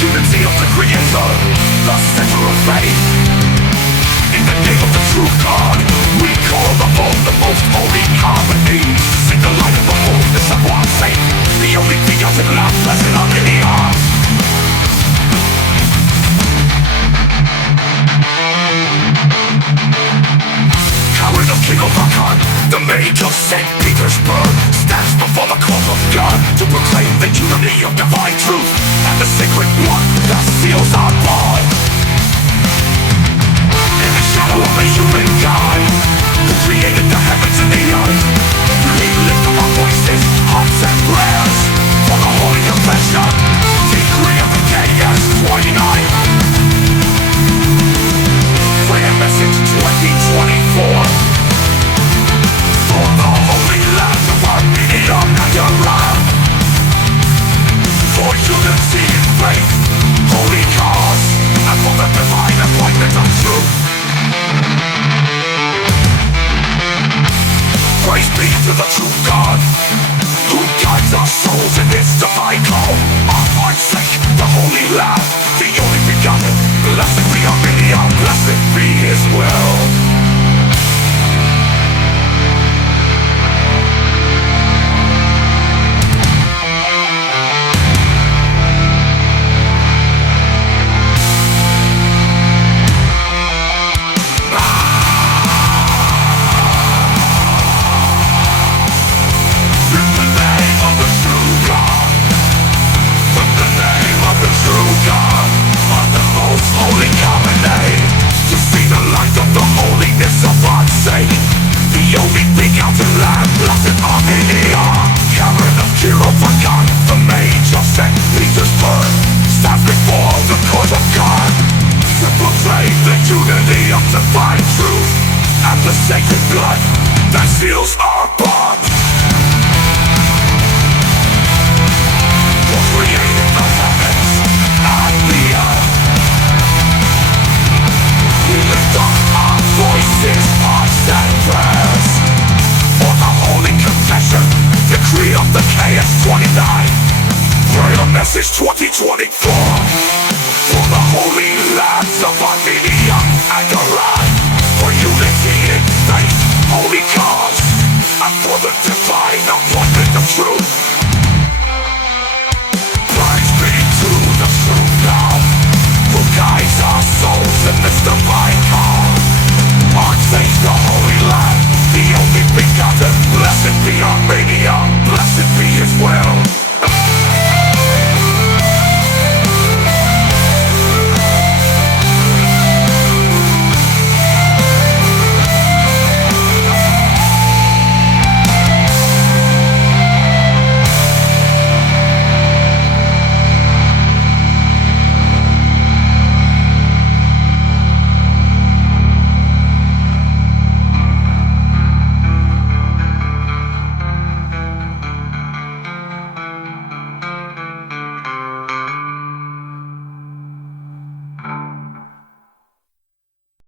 unity of the Creator, the center of faith. In the name of the true God, we call upon the most holy harmony. Sing the light of the fullness of one faith, the only begotten Lamb, blessed of the earth. Karen Kirovakan, the maid of St. Petersburg, stands before the court of God to proclaim the unity of divine truth and the sacred blood that seals our bond. In the shadow of a human God who created the heavens and the earth, we lift up our voices, hearts and prayers for the holy confession, decree of the KS 29. Prayer message 2024. For the holy land of Armenia and Iran, for unity in faith, holy cause, and for the divine appointment of truth. Praise be to the true God, who guides our souls in this divine call. Our heart's sake, the holy land, the only begotten. Blessed be Armenia, blessed be His will. Karen Kirovakan, the maid of St. Petersburg, stands before the court of God to proclaim the unity of divine truth and the sacred blood that seals our bond. For creating the heavens and the earth, we lift up our voices, hearts and prayers for the holy confession, decree of the KS 29. Prayer message 2024. For the holy lands of Armenia and Iran, for unity in faith, holy cause, and for the divine appointment of truth.